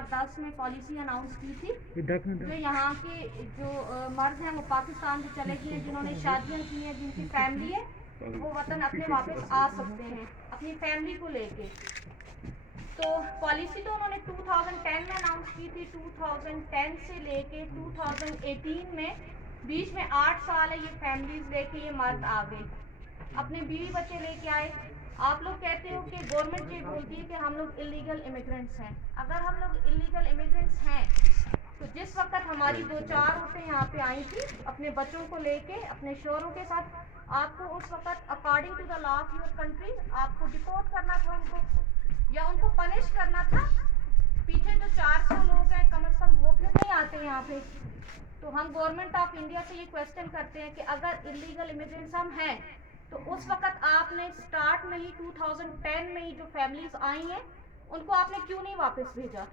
2010 में policy announce की थी, जो यहाँ के जो मर्द हैं वो पाकिस्तान से चले गए हैं, जिन्होंने शादियाँ की हैं, जिनकी फैमिली है, वो वतन अपने वापस आ सकते हैं अपनी फैमिली को लेके। तो पॉलिसी तो उन्होंने 2010 में अनाउंस की थी। 2010 से लेके 2018 में बीच में 8 साल है ये फैमिलीज लेके ये मर्द आ गए, अपने बीवी बच्चे लेके आए। आप लोग कहते हो कि गवर्नमेंट ये बोलती है कि हम लोग इलीगल इमिग्रेंट्स हैं। अगर हम लोग इलीगल इमिग्रेंट्स हैं तो जिस वक्त हमारी 2-4 औरतें यहाँ पे आई थी अपने बच्चों को लेके अपने शोहरों के साथ, आपको उस वक्त according to the law of your country आपको डिपोर्ट करना था उनको, या उनको पनिश करना था। पीछे जो 400 लोग हैं कम से कम वो क्यों नहीं आते यहाँ पे? तो हम गवर्नमेंट ऑफ इंडिया से ये क्वेश्चन करते हैं कि अगर इलीगल इमिग्रेंट्स हम हैं तो उस वक्त आपने स्टार्ट में ही 2010 में ही जो फैमिलीज आई हैं उनको आपने क्यों नहीं वापस भेजा?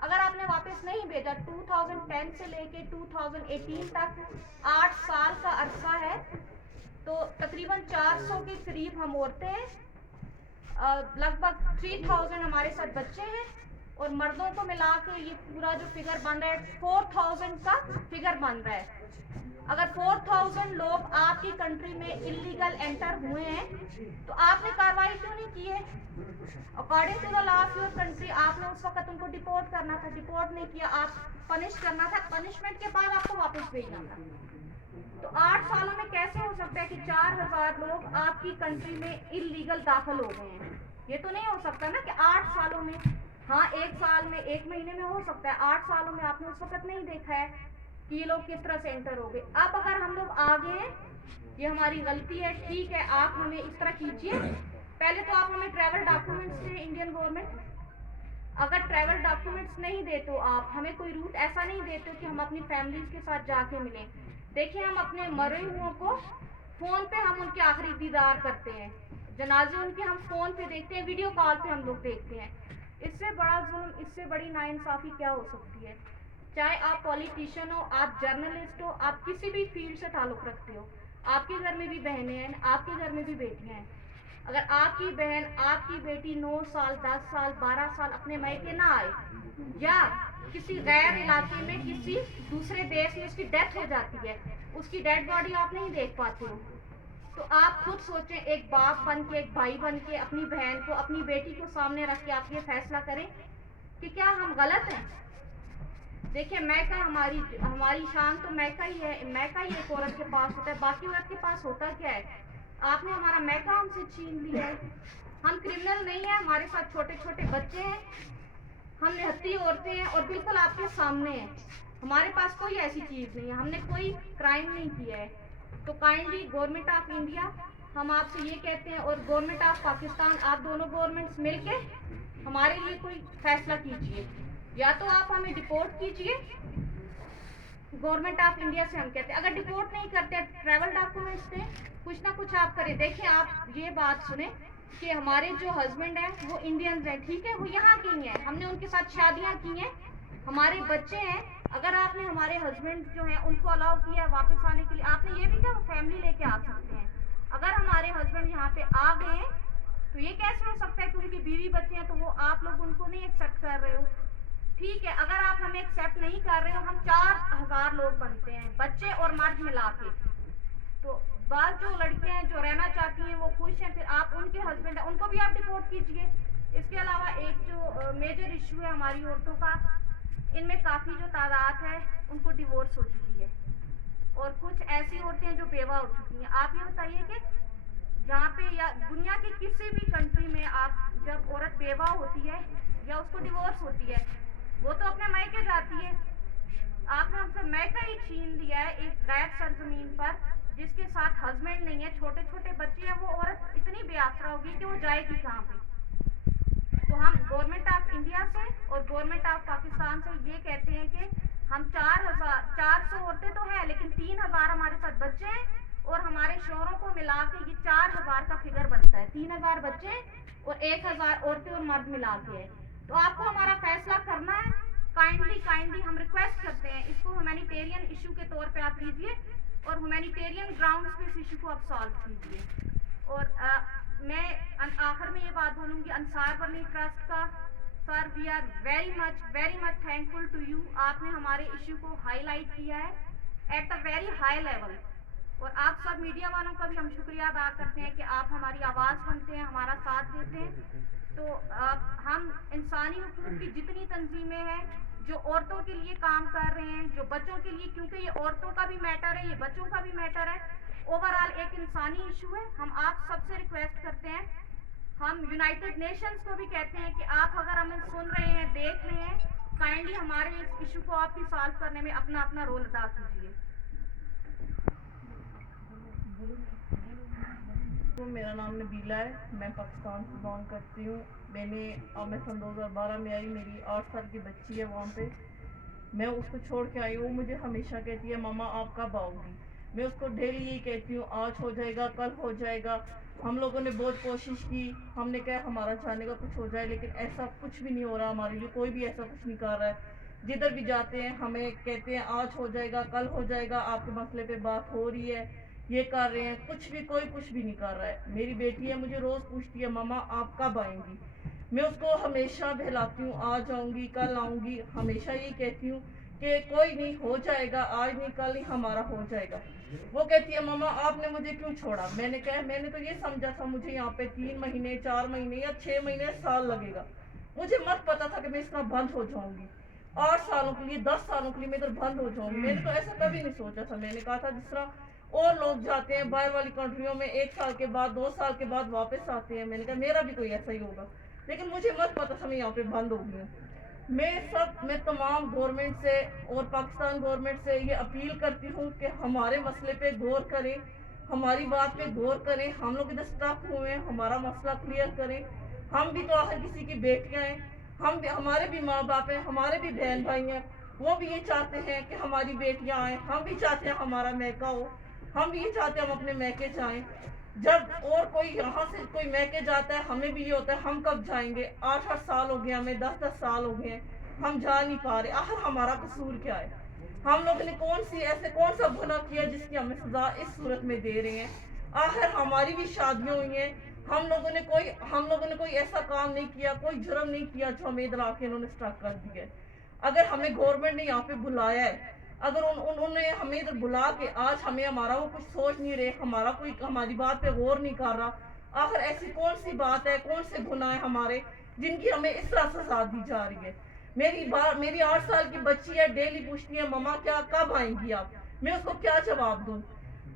अगर आपने वापस नहीं भेजा, 2010 से लेके 2018 तक 8 साल का अरसा है, तो तकरीबन 400 के करीब हम औरतें हैं, लगभग 3000 हमारे साथ बच्चे हैं, और मर्दों को मिला के ये पूरा जो फिगर बन रहा है 4000 का फिगर बन रहा है। अगर 4000 लोग आपकी कंट्री में इलीगल एंटर हुए हैं तो आपने कार्रवाई क्यों नहीं की है? According to the law of your country आपने उस वक्त उनको डिपोर्ट करना था, डिपोर्ट नहीं किया, आप पनिश करना था, पनिशमेंट के बाद आपको वापस भेजना था। तो 8 सालों में कैसे हो सकता है कि 4000 लोग आपकी कंट्री में इलीगल दाखिल हो गए हैं? ये तो नहीं हो सकता ना कि 8 सालों में, हाँ 1 साल में 1 महीने में हो सकता है, 8 सालों में आपने उस वक्त नहीं देखा है कि ये लोग किस तरह से एंटर हो गए। अब अगर हम लोग आ गए हैं, ये हमारी गलती है, ठीक है, आप हमें इस तरह कीजिए। पहले तो आप हमें ट्रैवल डॉक्यूमेंट्स दे इंडियन गवर्नमेंट, अगर ट्रैवल डॉक्यूमेंट्स नहीं दे तो आप हमें कोई रूट ऐसा नहीं देते हो कि हम अपनी फैमिलीज के साथ जाके मिलें। देखिए हम अपने मरे हुओं को फ़ोन पे हम उनके आखिरी दीदार करते हैं, जनाजे उनके हम फ़ोन पे देखते हैं, वीडियो कॉल पे हम लोग देखते हैं। इससे बड़ा जुल्म, इससे बड़ी नाइंसाफ़ी क्या हो सकती है? चाहे आप पॉलिटिशियन हो, आप जर्नलिस्ट हो, आप किसी भी फील्ड से ताल्लुक़ रखते हो, आपके घर में भी बहनें हैं, आपके घर में भी बेटियां हैं। अगर आपकी बहन, आपकी बेटी 9 साल, 10 साल, 12 साल अपने मायके ना आए, या किसी गैर इलाके में किसी दूसरे देश में उसकी डेथ हो जाती है, उसकी डेड बॉडी आप नहीं देख पाते हो, तो आप खुद सोचें, एक बाप बन के, एक भाई बन के अपनी बहन को, अपनी बेटी को सामने रख के आप ये फैसला करें कि क्या हम गलत हैं? देखिए मैका, हमारी शान तो मैका ही है, मैका ही एक औरत के पास होता है, बाकी औरत के पास होता क्या है? आपने हमारा मैका हमसे छीन लिया है। हम क्रिमिनल नहीं है, हमारे साथ छोटे छोटे बच्चे हैं, हम निहत्ती औरतें हैं और बिल्कुल आपके सामने हैं, हमारे पास कोई ऐसी चीज़ नहीं है, हमने कोई क्राइम नहीं किया है। तो काइंडली गवर्नमेंट ऑफ इंडिया हम आपसे ये कहते हैं, और गवर्नमेंट ऑफ पाकिस्तान, आप दोनों गवर्नमेंट्स मिलके हमारे लिए कोई फैसला कीजिए, या तो आप हमें डिपोर्ट कीजिए। गवर्नमेंट ऑफ इंडिया से हम कहते हैं, अगर डिपोर्ट नहीं करते ट्रैवल डॉक्यूमेंट्स दें, कुछ ना कुछ आप करें। देखिए आप ये बात सुने कि हमारे जो हस्बैंड हैं वो इंडियंस हैं, ठीक है, वो यहाँ के ही हैं, हमने उनके साथ शादियाँ की हैं, हमारे बच्चे हैं। अगर आपने हमारे हस्बैंड जो हैं उनको अलाउ किया वापस आने के लिए, आपने ये भी क्या वो फैमिली लेके आ सकते हैं। अगर हमारे हस्बैंड यहाँ पे आ गए हैं तो ये कैसे हो सकता है कि उनकी बीवी बच्चे हैं तो वो आप लोग उनको नहीं एक्सेप्ट कर रहे हो? ठीक है, अगर आप हमें एक्सेप्ट नहीं कर रहे हो, हम 4000 लोग बनते हैं, बच्चे और मर्द मिला के, तो बाद जो लड़कियां हैं जो रहना चाहती हैं वो खुश हैं, फिर आप उनके हस्बैंड हैं उनको भी आप डिपोर्ट कीजिए। इसके अलावा एक जो मेजर इशू है हमारी औरतों का, इनमें काफ़ी जो तादाद है उनको डिवोर्स हो चुकी है, और कुछ ऐसी औरतें हैं जो बेवा हो चुकी हैं। आप ये बताइए कि जहाँ पे या दुनिया की किसी भी कंट्री में आप जब औरत बेवा होती है या उसको डिवोर्स होती है, वो तो अपने मायके जाती है। आपने हमसे मायका ही छीन लिया है एक गैर सरजमीन पर, जिसके साथ हस्बैंड नहीं है, छोटे छोटे बच्चे हैं, वो औरत इतनी बेआसरा होगी कि वो जाएगी कहाँ पे? तो हम गवर्नमेंट ऑफ इंडिया से और गवर्नमेंट ऑफ पाकिस्तान से ये कहते हैं कि हम 400 औरतें तो हैं, लेकिन 3000 हमारे साथ बच्चे हैं, और हमारे शोहरों को मिला के ये 4000 का फिगर बनता है। 3000 बच्चे और 1000 औरतें और मर्द मिला के है। तो आपको हमारा फैसला करना है, काइंडली हम रिक्वेस्ट करते हैं, इसको ह्यूमैनिटेरियन इशू के तौर पे आप लीजिए और ह्यूमैनिटेरियन ग्राउंड्स पे इस इशू को आप सॉल्व कीजिए। और मैं आखिर में ये बात बोलूँगी, अंसार बर्नी ट्रस्ट का sir we are very much thankful to you. आपने हमारे इश्यू को हाईलाइट किया है at a very high level, और आप सब मीडिया वालों का भी हम शुक्रिया अदा करते हैं कि आप हमारी आवाज़ बनते हैं, हमारा साथ देते हैं। तो हम इंसानी हुकूक की जितनी तंजीमें हैं जो औरतों के लिए काम कर रहे हैं, जो बच्चों के लिए, क्योंकि ये औरतों का भी मैटर है, ये बच्चों का भी मैटर है, ओवरऑल एक इंसानी इशू है। हम आप सबसे रिक्वेस्ट करते हैं, हम यूनाइटेड नेशंस को भी कहते हैं कि आप अगर हमें सुन रहे हैं, देख रहे हैं, काइंडली हमारे इस इशू को आपकी सॉल्व करने में अपना अपना रोल अदा कीजिए। तो मेरा नाम नबीला है, मैं पाकिस्तान से बिलोंग करती हूँ। मैं सन 2012 में आई, मेरी 8 साल की बच्ची है वहाँ पे। मैं उसको छोड़ के आई हूँ। मुझे हमेशा कहती है मामा आप कब आओगी। मैं उसको डेली यही कहती हूँ आज हो जाएगा, कल हो जाएगा। हम लोगों ने बहुत कोशिश की, हमने कहा हमारा जाने का कुछ हो जाए, लेकिन ऐसा कुछ भी नहीं हो रहा हमारे लिए, कोई भी ऐसा कुछ नहीं कर रहा है। जिधर भी जाते हैं हमें कहते हैं आज हो जाएगा, कल हो जाएगा, आपके मसले पे बात हो रही है, ये कर रहे हैं, कोई कुछ भी नहीं कर रहा है। मेरी बेटी है, मुझे रोज़ पूछती है मामा आप कब आएंगी। मैं उसको हमेशा बहलाती हूँ आज आऊँगी, कल आऊँगी, हमेशा यही कहती हूँ कि कोई नहीं, हो जाएगा, आज नहीं कल नहीं हमारा हो जाएगा। वो कहती है मामा आपने मुझे क्यों छोड़ा। मैंने कहा मैंने तो ये समझा था मुझे यहाँ पे 3 महीने 4 महीने या 6 महीने साल लगेगा। मुझे मत पता था कि मैं इस तरह बंद हो जाऊंगी 8 सालों के लिए, 10 सालों के लिए मैं इधर बंद हो जाऊंगी। मैंने तो ऐसा कभी नहीं सोचा था। मैंने कहा था जिस तरह और लोग जाते हैं बाहर वाली कंट्रियों में 1 साल के बाद 2 साल के बाद वापस आते हैं, मैंने कहा मेरा भी कोई ऐसा ही होगा, लेकिन मुझे मत पता था मैं यहाँ पे बंद हो गई हूँ। मैं तमाम गवर्नमेंट से और पाकिस्तान गवर्नमेंट से ये अपील करती हूँ कि हमारे मसले पे गौर करें, हमारी बात पे गौर करें। हम लोग इधर स्टक हुए हैं, हमारा मसला क्लियर करें। हम भी तो आखिर किसी की बेटियां हैं, हमारे भी माँ बाप हैं, हमारे भी बहन भाई हैं, वो भी ये चाहते हैं कि हमारी बेटियां आएँ। हम भी चाहते हैं हमारा मैका हो, हम भी ये चाहते हैं हम अपने मैके जाएँ। जब और कोई यहाँ से कोई मैके जाता है हमें भी ये होता है हम कब जाएंगे। 8-8 साल हो गए हमें, 10-10 साल हो गए, हम जा नहीं पा रहे। आखिर हमारा कसूर क्या है। हम लोग ने कौन सा गुनाह किया जिसकी हमें सजा इस सूरत में दे रहे हैं। आखिर हमारी भी शादियां हुई हैं, हम लोगों ने कोई ऐसा काम नहीं किया, कोई जुर्म नहीं किया जो हमें इधर आके इन्होंने स्ट्रक कर दिया है। अगर हमें गवर्नमेंट ने यहाँ पे बुलाया है, अगर उन्होंने हमें इधर बुला के आज हमें हमारा वो कुछ सोच नहीं रहे, हमारी बात पे गौर नहीं कर रहा, आखिर ऐसी कौन सी बात है, कौन से गुनाह है हमारे जिनकी हमें इस तरह सजा दी जा रही है। मेरी 8 साल की बच्ची है, डेली पूछती है मम्मा क्या कब आएंगी आप। मैं उसको क्या जवाब दूं।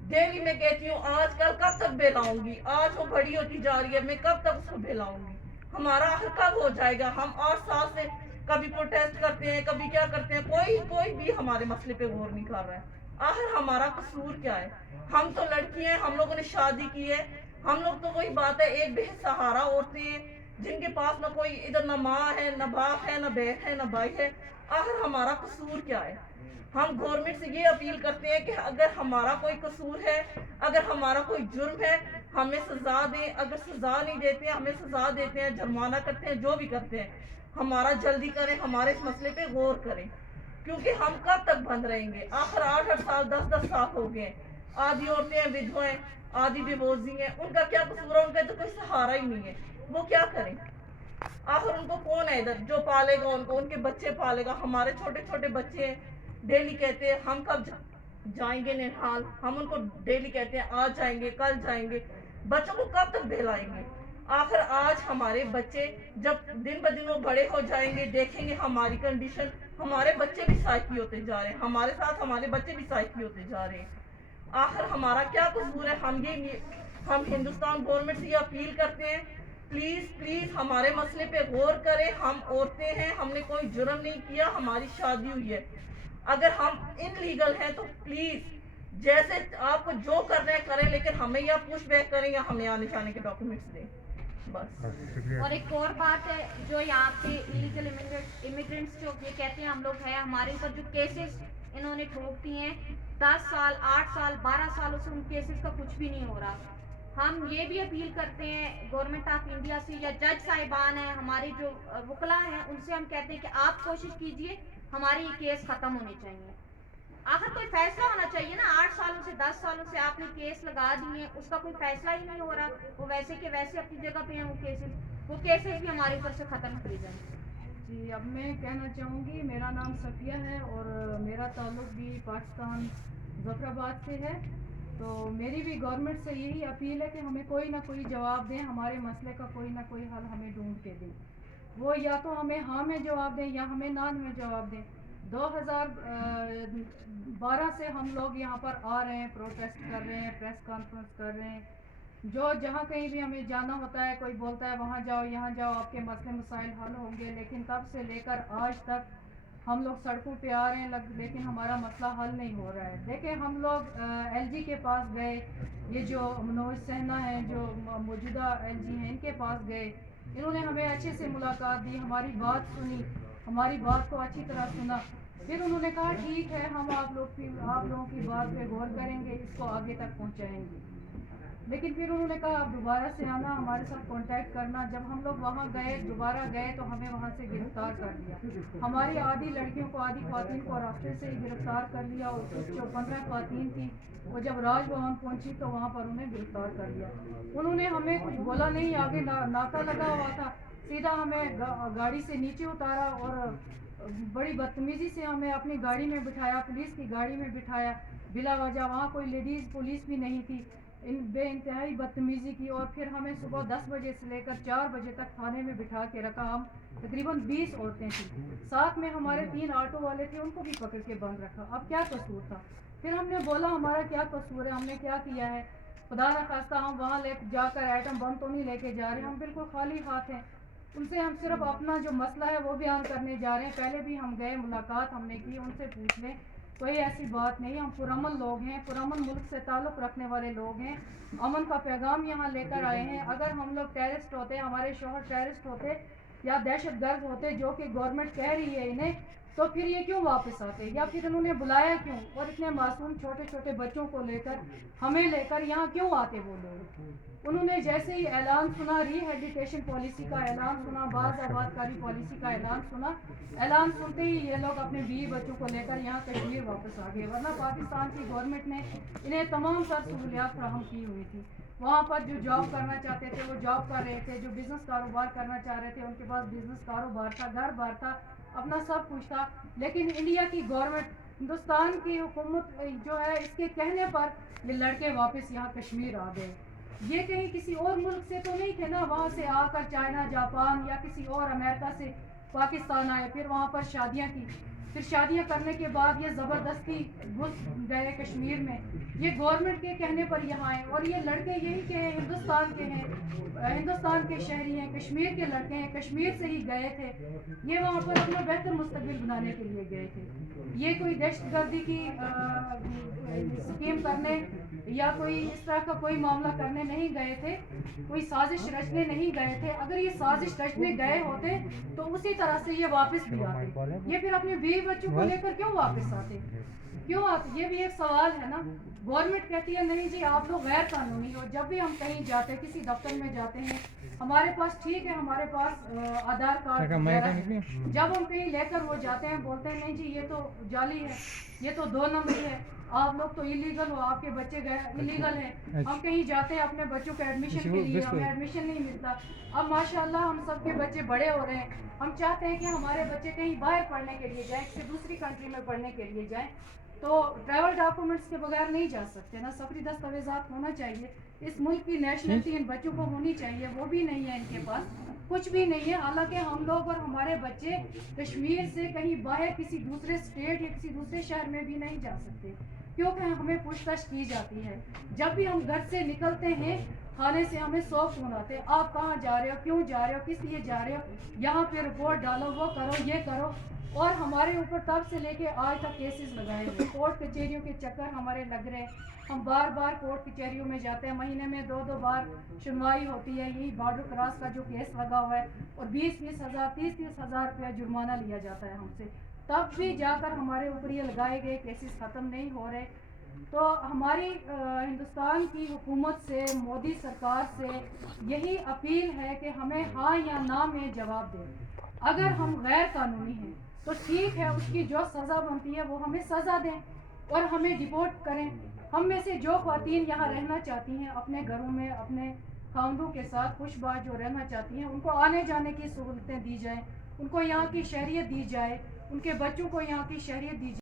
डेली मैं कहती हूँ आज कल कब तक बेलाऊंगी, आज वो बड़ी होती जा रही है, मैं कब तक उसको बेलाऊंगी। हमारा आखिर कब हो जाएगा। हम 8 साल से कभी प्रोटेस्ट करते हैं, कभी क्या करते हैं, कोई भी हमारे मसले पे गौर नहीं कर रहा है। आखिर हमारा कसूर क्या है। हम तो लड़की हैं, हम लोगों ने शादी की है, हम लोग तो वही बात है एक बेसहारा औरतें हैं जिनके पास ना कोई इधर ना माँ है, ना बाप है, ना बहन है, ना भाई है। आखिर हमारा कसूर क्या है। हम गवर्नमेंट से ये अपील करते हैं कि अगर हमारा कोई कसूर है, अगर हमारा कोई जुर्म है, हमें सजा दें। अगर सजा नहीं देते हैं, हमें सजा देते हैं, जुर्माना करते हैं, जो भी करते हैं, हमारा जल्दी करें, हमारे इस मसले पे गौर करें, क्योंकि हम कब तक बंद रहेंगे। आखिर 8-8 साल 10-10 साल हो गए। आधी औरतें विधवाएं, आधी बेबोजी हैं, उनका क्या कसूर है। उनका तो कोई सहारा ही नहीं है, वो क्या करें। आखिर उनको कौन है इधर जो पालेगा उनको, उनके बच्चे पालेगा। हमारे छोटे छोटे बच्चे हैं, डेली कहते हैं हम कब जाएंगे नैनीताल, हम उनको डेली कहते हैं आज जाएंगे, कल जाएंगे। बच्चों को कब तक बहलाएंगे। आखिर आज हमारे बच्चे जब दिन ब दिन वो बड़े हो जाएंगे, देखेंगे हमारी कंडीशन, हमारे बच्चे भी साइकी होते जा रहे हैं, हमारे साथ हमारे बच्चे भी साइकी होते जा रहे हैं। आखिर हमारा क्या कसूर है। हम हिंदुस्तान गवर्नमेंट से ये अपील करते हैं, प्लीज हमारे मसले पे गौर करें। हम औरतें हैं, हमने कोई जुर्म नहीं किया, हमारी शादी हुई है। अगर हम इनलीगल हैं तो प्लीज जैसे आपको जो करना है करें, लेकिन हमें या पुश बैक करें या हमें आने जाने के डॉक्यूमेंट्स दें बस। और एक और बात है, जो यहाँ पे इलीगल इमिग्रेंट्स जो ये कहते हैं हम लोग हैं, हमारे ऊपर जो केसेस इन्होंने ठोक दिए हैं 10 साल 8 साल 12 सालों से, उन केसेस का कुछ भी नहीं हो रहा। हम ये भी अपील करते हैं गवर्नमेंट ऑफ इंडिया से या जज साहिबान हैं, हमारे जो वकला हैं, उनसे हम कहते हैं कि आप कोशिश कीजिए हमारे ये केस ख़त्म होने चाहिए। आखिर कोई फैसला होना चाहिए ना। 8 सालों से 10 सालों से आपने केस लगा दिए, उसका कोई फैसला ही नहीं हो रहा। वो वैसे के वैसे अपनी जगह पे हैं वो केसेस भी हमारे ऊपर से ख़त्म किए जाएं। جی اب میں کہنا چاہوں گی میرا نام صفیہ ہے اور میرا تعلق بھی پاکستان ظفر آباد سے ہے. تو میری بھی گورنمنٹ سے یہی اپیل ہے کہ ہمیں کوئی نہ کوئی جواب دیں, ہمارے مسئلے کا کوئی نہ کوئی حل ہمیں ڈھونڈ کے دیں. وہ یا تو ہمیں ہاں میں جواب دیں یا ہمیں نہ میں جواب دیں. 2012 سے ہم لوگ یہاں پر آ رہے ہیں, پروٹیسٹ کر رہے ہیں, پریس کانفرنس کر رہے ہیں. جو جہاں کہیں بھی ہمیں جانا ہوتا ہے کوئی بولتا ہے وہاں جاؤ یہاں جاؤ آپ کے مسئلے مسائل حل ہوں گے, لیکن تب سے لے کر آج تک ہم لوگ سڑکوں پہ آ رہے ہیں لیکن ہمارا مسئلہ حل نہیں ہو رہا ہے. دیکھیں ہم لوگ ایل جی کے پاس گئے, یہ جو منوج سہنا ہیں جو موجودہ ایل جی ہیں ان کے پاس گئے, انہوں نے ہمیں اچھے سے ملاقات دی, ہماری بات سنی, ہماری بات کو اچھی طرح سنا. پھر انہوں نے کہا ٹھیک ہے ہم آپ لوگوں کی بات پہ غور کریں گے, اس کو آگے تک پہنچائیں گے. لیکن پھر انہوں نے کہا آپ دوبارہ سے آنا, ہمارے ساتھ کانٹیکٹ کرنا. جب ہم لوگ وہاں گئے دوبارہ گئے تو ہمیں وہاں سے گرفتار کر لیا. ہماری آدھی لڑکیوں کو آدھی خواتین کو راستے سے ہی گرفتار کر لیا, اور جو 15 خواتین تھیں وہ جب راج بھون پہنچی تو وہاں پر انہیں گرفتار کر لیا. انہوں نے ہمیں کچھ بولا نہیں, آگے ناکا لگا ہوا تھا, سیدھا ہمیں گاڑی سے نیچے اتارا اور بڑی بدتمیزی سے ہمیں اپنی گاڑی میں بٹھایا, پولیس کی گاڑی میں بٹھایا بلا وجہ. وہاں کوئی لیڈیز پولیس بھی نہیں تھی, بے انتہائی بدتمیزی کی. اور پھر ہمیں صبح 10 بجے سے لے کر 4 بجے تک تھانے میں بٹھا کے رکھا. ہم تقریباً 20 عورتیں تھیں, ساتھ میں ہمارے 3 آٹو والے تھے, ان کو بھی پکڑ کے بند رکھا. اب کیا قصور تھا؟ پھر ہم نے بولا ہمارا کیا قصور ہے, ہم نے کیا کیا ہے؟ خدا نخواستہ ہم وہاں لے جا کر ایٹم بم تو نہیں لے کے جا رہے, ہم بالکل خالی ہاتھ ہیں. ان سے ہم صرف اپنا جو مسئلہ ہے وہ بیان کرنے جا رہے ہیں. پہلے بھی ہم گئے, ملاقات ہم نے کی, ان سے پوچھ لیں, کوئی ایسی بات نہیں. ہم پرامن لوگ ہیں, پرامن ملک سے تعلق رکھنے والے لوگ ہیں, امن کا پیغام یہاں لے کر آئے ہیں. اگر ہم لوگ ٹیررسٹ ہوتے, ہمارے شوہر ٹیررسٹ ہوتے یا دہشت گرد ہوتے جو کہ گورنمنٹ کہہ رہی ہے انہیں, تو پھر یہ کیوں واپس آتے, یا پھر انہوں نے بلایا کیوں, اور اتنے معصوم چھوٹے چھوٹے بچوں کو لے کر ہمیں لے کر یہاں کیوں آتے وہ لوگ؟ انہوں نے جیسے ہی اعلان سنا, ری ہیبلیٹیشن پالیسی کا اعلان سنا, باز آباد کاری پالیسی کا اعلان سنا, اعلان سنتے ہی یہ لوگ اپنے بیوی بچوں کو لے کر یہاں کشمیر واپس آ گئے. ورنہ پاکستان کی گورنمنٹ نے انہیں تمام تر سہولیات فراہم کی ہوئی تھی. وہاں پر جو جاب کرنا چاہتے تھے وہ جاب کر رہے تھے, جو بزنس کاروبار کرنا چاہ رہے تھے ان کے پاس بزنس کاروبار تھا, گھر بار تھا, اپنا سب کچھ تھا. لیکن انڈیا کی گورنمنٹ, ہندوستان کی حکومت جو ہے, اس کے کہنے پر یہ لڑکے واپس یہاں کشمیر آ گئے. یہ کہیں کسی اور ملک سے تو نہیں تھے نا, وہاں سے آ کر چائنا, جاپان یا کسی اور امریکہ سے پاکستان آئے, پھر وہاں پر شادیاں کی, پھر شادیاں کرنے کے بعد یہ زبردستی گھس گئے کشمیر میں. یہ گورنمنٹ کے کہنے پر یہاں آئے, اور یہ لڑکے یہی کے ہیں, ہندوستان کے ہیں, ہندوستان کے شہری ہیں, کشمیر کے لڑکے ہیں, کشمیر سے ہی گئے تھے. یہ وہاں پر اپنا بہتر مستقبل بنانے کے لیے گئے تھے. یہ کوئی دہشت گردی کی اسکیم کرنے یا کوئی اس طرح کا کوئی معاملہ کرنے نہیں گئے تھے, کوئی سازش رچنے نہیں گئے تھے. اگر یہ سازش رچنے گئے ہوتے تو اسی طرح سے یہ واپس بھی آتے. یہ پھر اپنے بیوی بچوں کو لے کر کیوں واپس آتے, کیوں آتے؟ یہ بھی ایک سوال ہے نا. گورنمنٹ کہتی ہے نہیں جی آپ لوگ غیر قانونی ہو. جب بھی ہم کہیں جاتے ہیں, کسی دفتر میں جاتے ہیں, ہمارے پاس ٹھیک ہے, ہمارے پاس آدھار کارڈ وغیرہ ہے, جب ہم کہیں لے کر وہ جاتے ہیں بولتے ہیں نہیں جی یہ تو جعلی ہے, یہ تو 2 نمبری ہے, آپ لوگ تو ایلیگل ہو, آپ کے بچے ایلیگل ہیں. ہم کہیں جاتے ہیں اپنے بچوں کے ایڈمیشن کے لیے, ہمیں ایڈمیشن نہیں ملتا. اب ماشاءاللہ ہم سب کے بچے بڑے ہو رہے ہیں, ہم چاہتے ہیں کہ ہمارے بچے کہیں باہر پڑھنے کے لیے جائیں, کسی دوسری کنٹری میں پڑھنے کے لیے جائیں, تو ٹریول ڈاکومنٹس کے بغیر نہیں جا سکتے نا, سفری دستاویزات ہونا چاہیے. اس ملک کی نیشنلٹی ان بچوں کو ہونی چاہیے, وہ بھی نہیں ہے ان کے پاس, کچھ بھی نہیں ہے. حالانکہ ہم لوگ اور ہمارے بچے کشمیر سے کہیں باہر کسی دوسرے اسٹیٹ یا کسی دوسرے شہر میں بھی نہیں جا سکتے, کیونکہ ہمیں پوچھ تچھ کی جاتی ہے. جب بھی ہم گھر سے نکلتے ہیں تھانے سے ہمیں 100 فون آتے ہیں, آپ کہاں جا رہے ہو, کیوں جا رہے ہو, کس لیے جا رہے ہو, یہاں پہ رپورٹ ڈالو, وہ کرو, یہ کرو. اور ہمارے اوپر تب سے لے کے آج تک کیسز لگائے ہوئے, کورٹ کچہریوں کے چکر ہمارے لگ رہے ہیں. ہم بار بار کورٹ کچہریوں میں جاتے ہیں, مہینے میں 2 بار سنوائی ہوتی ہے. یہی بارڈر کراس کا جو کیس لگا ہوا ہے, اور 20-20 ہزار 30-30 ہزار روپیہ جرمانہ لیا جاتا ہے ہم سے, تب بھی جا کر ہمارے اوپر یہ لگائے گئے کیسز ختم نہیں ہو رہے. تو ہماری ہندوستان کی حکومت سے, مودی سرکار سے یہی اپیل ہے کہ ہمیں ہاں یا نہ میں جواب دیں. اگر ہم غیر قانونی ہیں تو ٹھیک ہے, اس کی جو سزا بنتی ہے وہ ہمیں سزا دیں اور ہمیں ڈپورٹ کریں. ہم میں سے جو خواتین یہاں رہنا چاہتی ہیں, اپنے گھروں میں اپنے خاوندوں کے ساتھ خوش باش جو رہنا چاہتی ہیں, ان کو آنے جانے کی سہولتیں دی جائیں, ان کو यहाँ की शहरियत दी जाए, उनके बच्चों को यहाँ की शहरियत दी जाए.